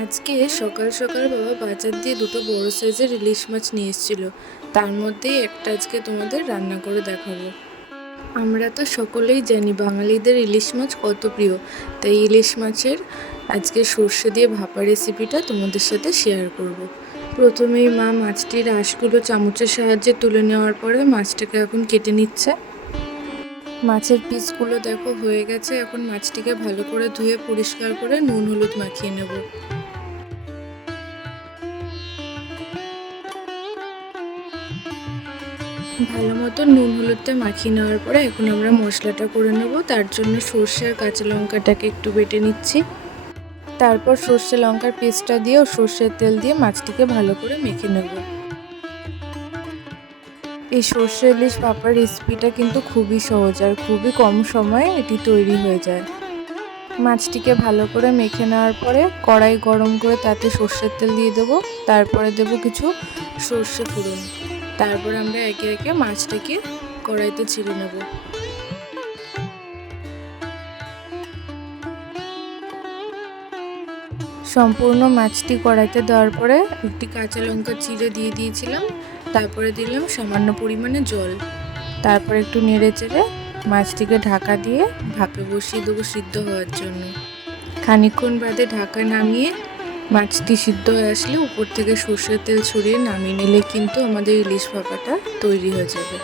আজকে সকাল সকাল বাবা বাজার দিয়ে দুটো বড় সাইজের ইলিশ মাছ নিয়ে এসেছিল। তার মধ্যেই একটা আজকে তোমাদের রান্না করে দেখাবো। আমরা তো সকলেই জানি বাঙালিদের ইলিশ মাছ কত প্রিয়, তাই ইলিশ মাছের আজকে সর্ষে দিয়ে ভাপা রেসিপিটা তোমাদের সাথে শেয়ার করব। প্রথমেই মা মাছটির আঁশগুলো চামচের সাহায্যে তুলে নেওয়ার পরে মাছটাকে এখন কেটে নিচ্ছে। মাছের পিসগুলো দেখো হয়ে গেছে। এখন মাছটিকে ভালো করে ধুয়ে পরিষ্কার করে নুন হলুদ মাখিয়ে নেব। ভালো মতো নুন হলুদটা মাখিয়ে নেওয়ার পরে এখন আমরা মশলাটা করে নেব। তার জন্য সর্ষে আর কাঁচা লঙ্কাটাকে একটু বেটে নিচ্ছি। তারপর সর্ষে লঙ্কার পেস্টটা দিয়ে ও সর্ষের তেল দিয়ে মাছটিকে ভালো করে মেখে নেব। এই সর্ষে ইলিশ ভাপার রেসিপিটা কিন্তু খুবই সহজ আর খুবই কম সময়ে এটি তৈরি হয়ে যায়। মাছটিকে ভালো করে মেখে নেওয়ার পরে কড়াই গরম করে তাতে সর্ষের তেল দিয়ে দেবো। তারপরে দেবো কিছু সর্ষে ফোড়ন। তারপর আমরা একে একে মাছটাকে কড়াইতে ছেড়ে নেব। সম্পূর্ণ মাছটি কড়াইতে দেওয়ার পরে একটি কাঁচা লঙ্কা চিড়ে দিয়ে দিয়েছিলাম। তারপরে দিলাম সামান্য পরিমাণে জল। তারপর একটু নেড়ে চেড়ে মাছটিকে ঢাকা দিয়ে ভাপে বসিয়ে দেবো সিদ্ধ হওয়ার জন্য। খানিকক্ষণ বাদে ঢাকা নামিয়ে মাছটি সিদ্ধ হয়ে আসলে উপর থেকে সর্ষের তেল ছড়িয়ে নামিয়ে নিলে কিন্তু আমাদের ইলিশ ভাপাটা তৈরি হয়ে যাবে।